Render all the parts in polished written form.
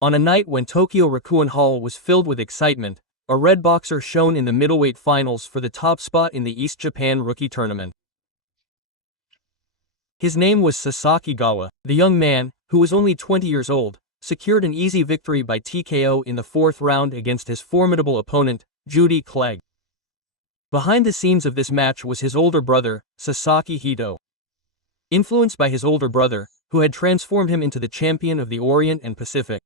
On a night when Tokyo Rakuen Hall was filled with excitement, a red boxer shone in the middleweight finals for the top spot in the East Japan Rookie Tournament. His name was佐々木革. The young man, who was only 20 years old, secured an easy victory by TKO in the fourth round against his formidable opponent, Judy Clegg. Behind the scenes of this match was his older brother, Sasaki Hito. Influenced by his older brother, who had transformed him into the champion of the Orient and Pacific,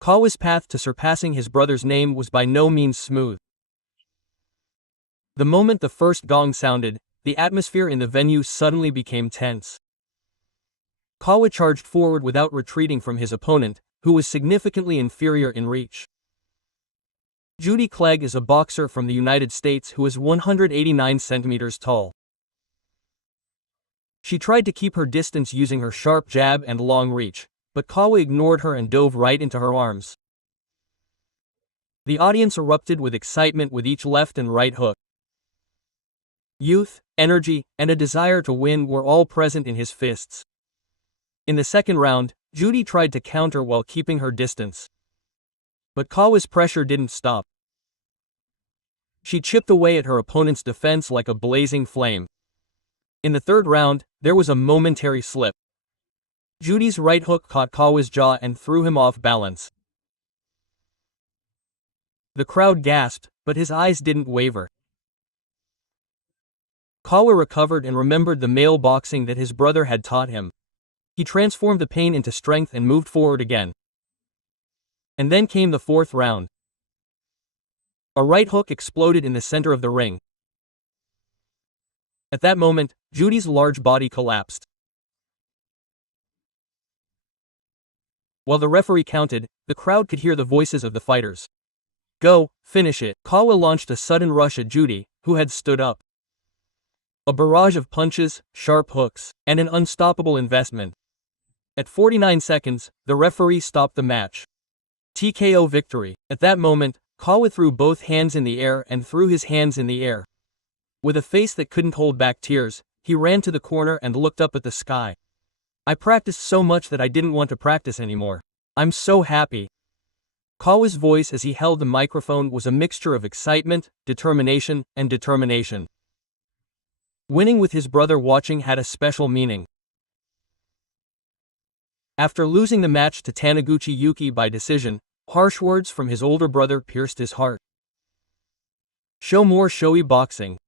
Kawa's path to surpassing his brother's name was by no means smooth. The moment the first gong sounded, the atmosphere in the venue suddenly became tense. Kawa charged forward without retreating from his opponent, who was significantly inferior in reach. Judy Clegg is a boxer from the United States who is 189 centimeters tall. She tried to keep her distance using her sharp jab and long reach, but Kawa ignored her and dove right into her arms. The audience erupted with excitement with each left and right hook. Youth, energy, and a desire to win were all present in his fists. In the second round, Judy tried to counter while keeping her distance. But Kawa's pressure didn't stop. She chipped away at her opponent's defense like a blazing flame. In the third round, there was a momentary slip. Judy's right hook caught Kawa's jaw and threw him off balance. The crowd gasped, but his eyes didn't waver. Kawa recovered and remembered the male boxing that his brother had taught him. He transformed the pain into strength and moved forward again. And then came the fourth round. A right hook exploded in the center of the ring. At that moment, Judy's large body collapsed. While the referee counted, the crowd could hear the voices of the fighters. "Go, finish it." Kawa launched a sudden rush at Judy, who had stood up. A barrage of punches, sharp hooks, and an unstoppable investment. At 49 seconds, the referee stopped the match. TKO victory. At that moment, Kawa threw both hands in the air and threw his hands in the air. With a face that couldn't hold back tears, he ran to the corner and looked up at the sky. "I practiced so much that I didn't want to practice anymore. I'm so happy." Kawa's voice as he held the microphone was a mixture of excitement, determination, and determination. Winning with his brother watching had a special meaning. After losing the match to Taniguchi Yuki by decision, harsh words from his older brother pierced his heart. "Show more showy boxing.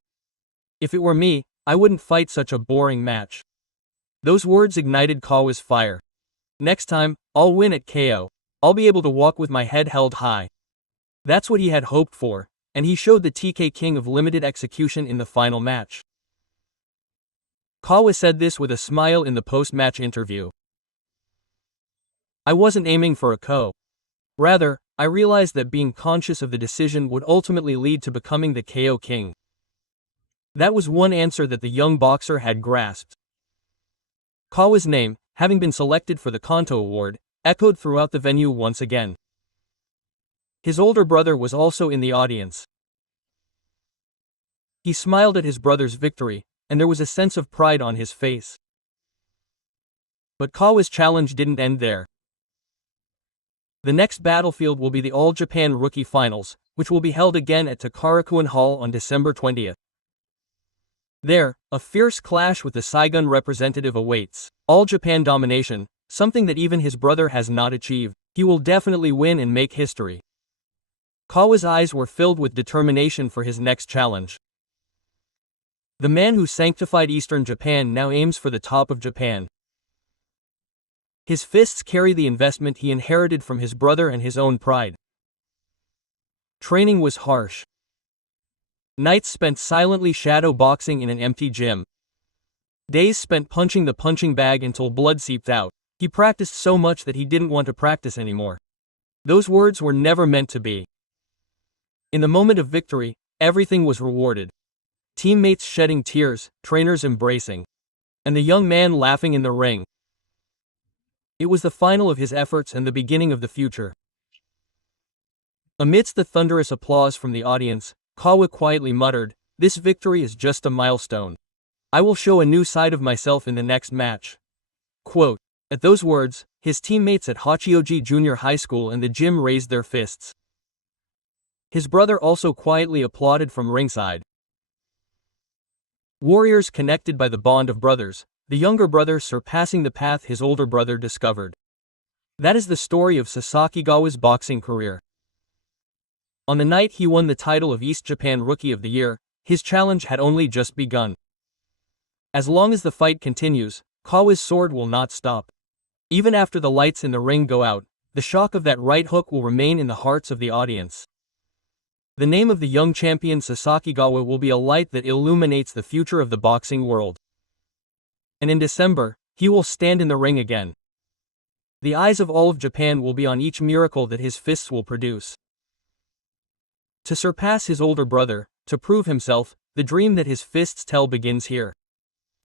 If it were me, I wouldn't fight such a boring match." Those words ignited Kawa's fire. "Next time, I'll win at KO. I'll be able to walk with my head held high." That's what he had hoped for, and he showed the TK king of limited execution in the final match. Kawa said this with a smile in the post-match interview. "I wasn't aiming for a KO. Rather, I realized that being conscious of the decision would ultimately lead to becoming the KO king." That was one answer that the young boxer had grasped. Kawa's name, having been selected for the Kanto Award, echoed throughout the venue once again. His older brother was also in the audience. He smiled at his brother's victory, and there was a sense of pride on his face. But Kawa's challenge didn't end there. The next battlefield will be the All Japan Rookie Finals, which will be held again at Takarakuen Hall on December 20th. There, a fierce clash with the Saigon representative awaits. All Japan domination, something that even his brother has not achieved. He will definitely win and make history. Kawa's eyes were filled with determination for his next challenge. The man who sanctified Eastern Japan now aims for the top of Japan. His fists carry the investment he inherited from his brother and his own pride. Training was harsh. Nights spent silently shadow boxing in an empty gym. Days spent punching the punching bag until blood seeped out. He practiced so much that he didn't want to practice anymore. Those words were never meant to be. In the moment of victory, everything was rewarded. Teammates shedding tears, trainers embracing, and the young man laughing in the ring. It was the final of his efforts and the beginning of the future. Amidst the thunderous applause from the audience, Kawa quietly muttered, "This victory is just a milestone. I will show a new side of myself in the next match." Quote, At those words, his teammates at Hachioji Junior High School and the gym raised their fists. His brother also quietly applauded from ringside. Warriors connected by the bond of brothers, the younger brother surpassing the path his older brother discovered. That is the story of Sasaki Gawa's boxing career. On the night he won the title of East Japan Rookie of the Year, his challenge had only just begun. As long as the fight continues, Kawa's sword will not stop. Even after the lights in the ring go out, the shock of that right hook will remain in the hearts of the audience. The name of the young champion Sasaki Gawa will be a light that illuminates the future of the boxing world. And in December, he will stand in the ring again. The eyes of all of Japan will be on each miracle that his fists will produce. To surpass his older brother, to prove himself, the dream that his fists tell begins here.